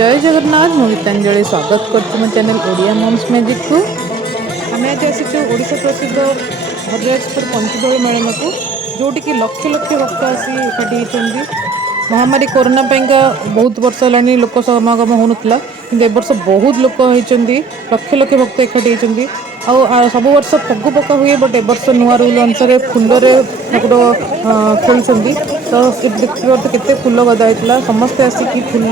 जय जगन्नाथ मु गीतांजलि स्वागत कर चैनल ओडिया मम्स मैजिक को आम आज आसीचु ओडिशा प्रसिद्ध हरिराजपुर पंचदोल मेलन को जोटि कि लक्ष लक्ष भक्त आसी एकाठी होती। महामारी कोरोना पाइंका बहुत वर्ष है लोक समागम होनुला कि वर्ष बहुत लोक होती लक्ष लक्ष भक्त एकाठी होती। सब वर्ष फगु पका हुए बट ए वर्ष नुआ रूल अनुसार फुलरे ठाकुर खेलुंट तो देखिए तो केते फुल गदा होता समस्ते आसिक फुल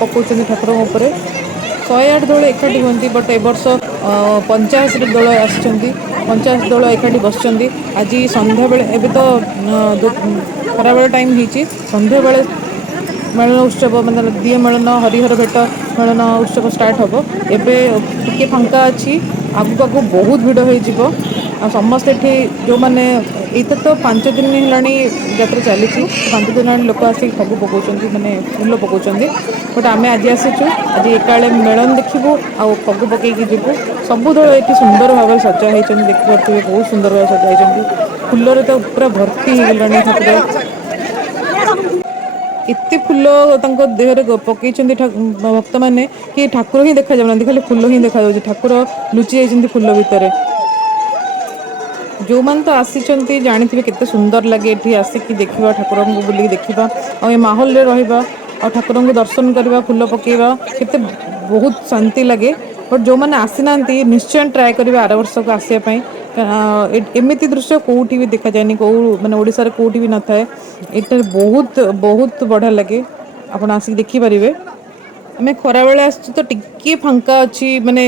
पकाउं ठाकुर 108 दल एकाठी हुई बट ए वर्ष 85 दल आ50 दल एकाठी बस आज संध्या बेले एवं तो खरा बेला टाइम होती संध्या बेले मेलन उत्सव मतलब दिए मेलन हरिहर भेट मेलन उत्सव स्टार्ट हम एवं टिके फांका अच्छी आगु आगु बहुत भिड़ हो समस्ते ये जो मैंने ये तो 5 दिन है यात्रा चली 5 दिन लोक आसिक फगु पकाउं मैंने फुल पकाउं बट आम आज आसीचु आज एका मेलन देखू आ फगु पकईकी जीवु सब दल ये सुंदर भाव सजा होती देखिए बहुत सुंदर भाव सजा होती फुलरे तो पूरा भर्ती हो गलानी ठाकुर एत फुल देहरे पकई भक्त मैंने कि ठाकुर ही देखा जाऊना खाली फुल ही देखा ठाकुर लुचि जाइए फुल भितर जो मैंने तो आसी जानी केते सुंदर लगे ये आसिक देखा ठाकुर को बुलिक देखा और माहौल रे रहिबा और ठाकुर को दर्शन करवा फुल पकेवा केते बहुत शांति लगे बट जो मैंने आसी ना निश्चय ट्राए करेंगे आर वर्ष को आसापी एमती दृश्य कौटी भी देखा जाए कौ मैंने ओडिशा रे कौटी भी न थाए ये बहुत बहुत बढ़िया लगे आप आसिक देखिपारे आम खरा बेले आस तो टिके फांका अच्छी माने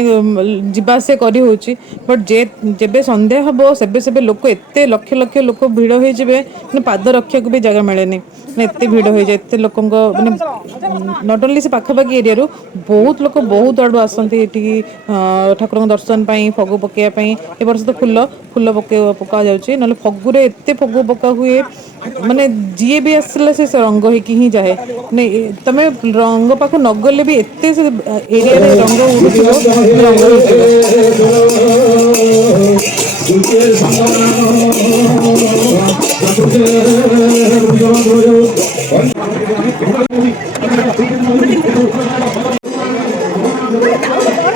जावासिया कर बट जेबे संध्या हम से लोक एत लक्ष लक्ष लोक भिड़ हो पाद रखा भी जगह मिले एत भिड़ हो जाए एत लोक मैंने नट ओनली से पाखापाखि एरिया बहुत लोक बहुत आड़ू आसती ठाकुर दर्शन फगु पकड़ापी ए वर्ष तो फुल फुल पका जाऊँगी ना फगुरे एत फगु पका हुए माने जी भी आसला से रंग होकी ही जाए तुम रंग पाख नगले भी एत एरिया रे रंग उड़ुव रंग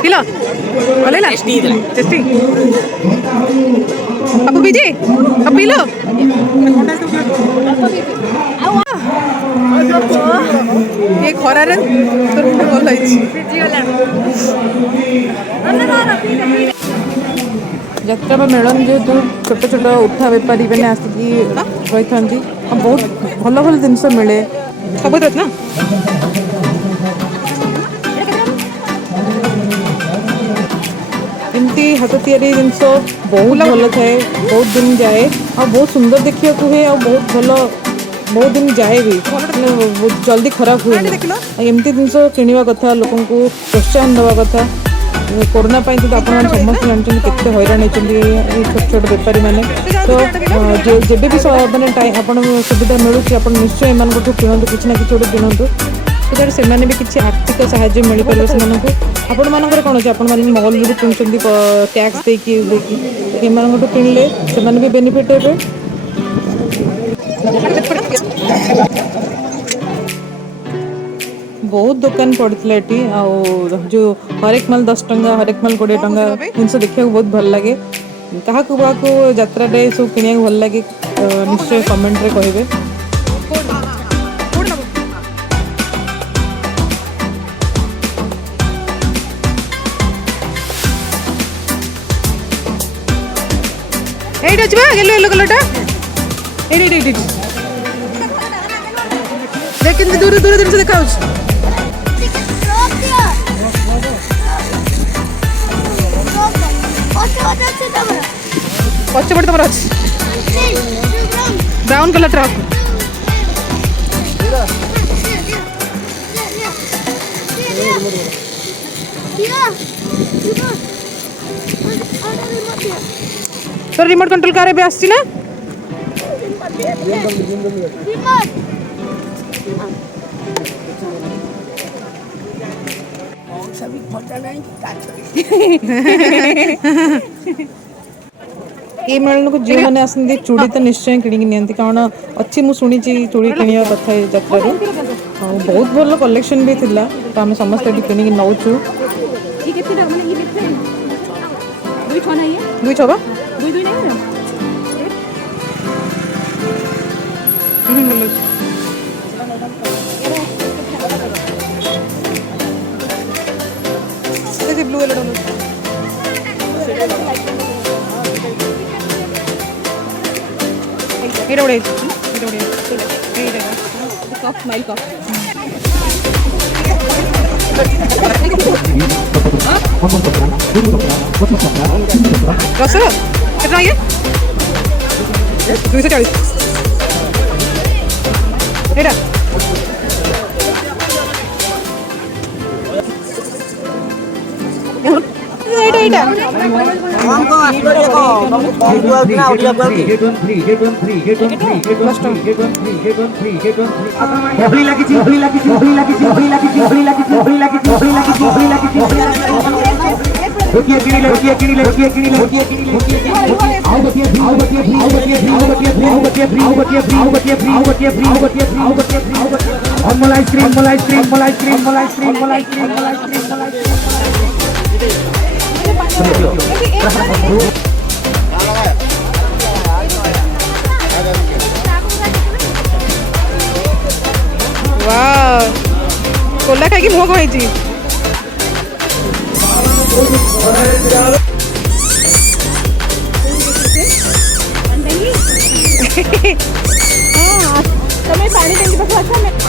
किलो भलेला टेस्टी आपको बीजे अब पी लो ये खरारे भल यात्रा मेलन जेहेतु छोट छोट उठा बेपारी मैंने आसिक रही था बहुत भल भल जिनस मिले सब ना एमती हाथ तैयारी जिनस बहुत भल थाए बहुत दिन जाए आ बहुत सुंदर देखा हुए आ बहुत भल बहुत दिन जाए भी बहुत जल्दी खराब हुए एमती जिनस किणवा कथा लोक प्रोत्साहन देवा कथा कोरोना पाई तो आप समस्त जानते केते हैरान होती छोट छोट बेपारी मैंने तो जब भी मैंने आप सुविधा मिलूँ आप निश्चय एम किणु कि ना कि किणु तो से भी किसी आर्थिक साहाय्य मिल पार से आपण मानकर कौन अच्छे आपण मैंने मॉल भी किणुंट टैक्स देकी किणले से भी बेनिफिट हे बहुत दुकान पड़ता ये जो हरेक माल 10 टंका हरेक माल 20 टंका जिन देखा बहुत भल लगे क्या यात्रा सब किणा भल लगे निश्चय कमेंट रे कहे येलो येलो कलर देख दूर दूर दिन से देखा पचपटे तुम अच्छी ब्राउन कलर ट्रक तो रिमोट कंट्रोल कार भी आसी ना ये मेलन को जो मैंने आसती चूड़ी तो निश्चय किणिकी नियंती कारण अच्छी मु शुणी चूड़ी किणवा कथा यात्रा बहुत भल कलेक्शन भी थिला तो आम समस्त किणिकी नौचु दुई छबा ब्लू वाला এটা উড়ে এটা উড়ে এইটা কফ স্মাইল কফ দশ কেটে ইয়ে 240 এটা এইটা এইটা हमको आस्ट्रेलिया को ना ओडिया को होली लगी थी होली लगी थी होली लगी थी होली लगी थी होली लगी थी होली लगी थी होली लगी थी होली लगी थी रुकिए गिरी ले रुकिए गिरी ले रुकिए गिरी ले रुकिए गिरी ले आओ बतिए फ्री आओ बतिए फ्री आओ बतिए फ्री आओ बतिए फ्री आओ बतिए फ्री आओ बतिए फ्री आओ बतिए फ्री आओ बतिए फ्री आओ बतिए फ्री आओ बतिए फ्री आओ बतिए और मलाई आइसक्रीम मलाई आइसक्रीम मलाई आइसक्रीम मलाई आइसक्रीम मलाई आइसक्रीम मलाई आइसक्रीम वाह कोला खाई मुह कही तुम्हें पानी टंकी पास अच्छा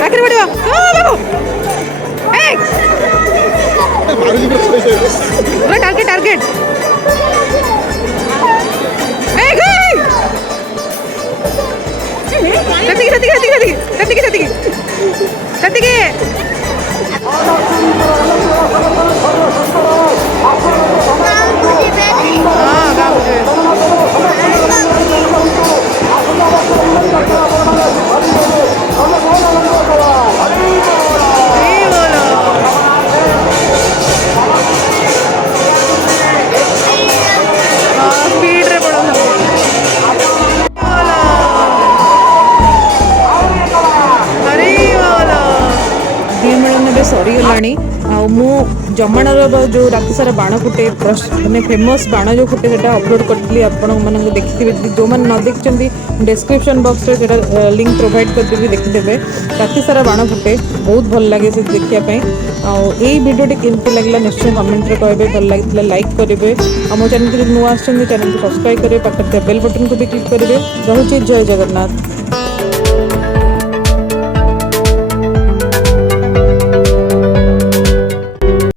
ପାଖରେ ପଡ଼ିବ ଟାର୍ଗେଟ ଟାର୍ଗେଟ ସେତିକି ସେତିକି ସେତିକି ସେତିକି ସେତିକି ସେତିକି ହଁ ଗାଁକୁ ସ୍ପିଡରେ ପଳଉଛନ୍ତି ଦିଅ ମିଳନ ଏବେ ସରିଗଲାଣି ଆଉ ମୁଁ ଜମାଣର ଯେଉଁ ରାତି ସାରା ବାଣ ଫୁଟେ ମାନେ ଫେମସ୍ ବାଣ ଯେଉଁ ଫୁଟେ ସେଇଟା ଅପଲୋଡ଼ କରିଥିଲି ଆପଣମାନଙ୍କୁ ଦେଖିଥିବେ ଯେଉଁମାନେ ନ ଦେଖିଛନ୍ତି ଡେସ୍କ୍ରିପସନ୍ ବକ୍ସରେ ସେଇଟା ଲିଙ୍କ୍ ପ୍ରୋଭାଇଡ଼ କରିଦେବି ଦେଖିଦେବେ ରାତି ସାରା ବାଣ ଫୁଟେ ବହୁତ ଭଲ ଲାଗେ ସେ ଦେଖିବା ପାଇଁ ଆଉ ଏଇ ଭିଡ଼ିଓଟି କେମିତି ଲାଗିଲା ନିଶ୍ଚୟ କମେଣ୍ଟରେ କହିବେ ଭଲ ଲାଗିଥିଲା ଲାଇକ୍ କରିବେ ଆଉ ମୋ ଚ୍ୟାନେଲକୁ ଯଦି ନୂଆ ଆସିଛନ୍ତି ଚ୍ୟାନେଲକୁ ସବସ୍କ୍ରାଇବ୍ କରିବେ ପାଖରେ ଥିବା ବେଲ୍ ବଟନକୁ ବି କ୍ଲିକ୍ କରିବେ ରହୁଛି ଜୟ ଜଗନ୍ନାଥ।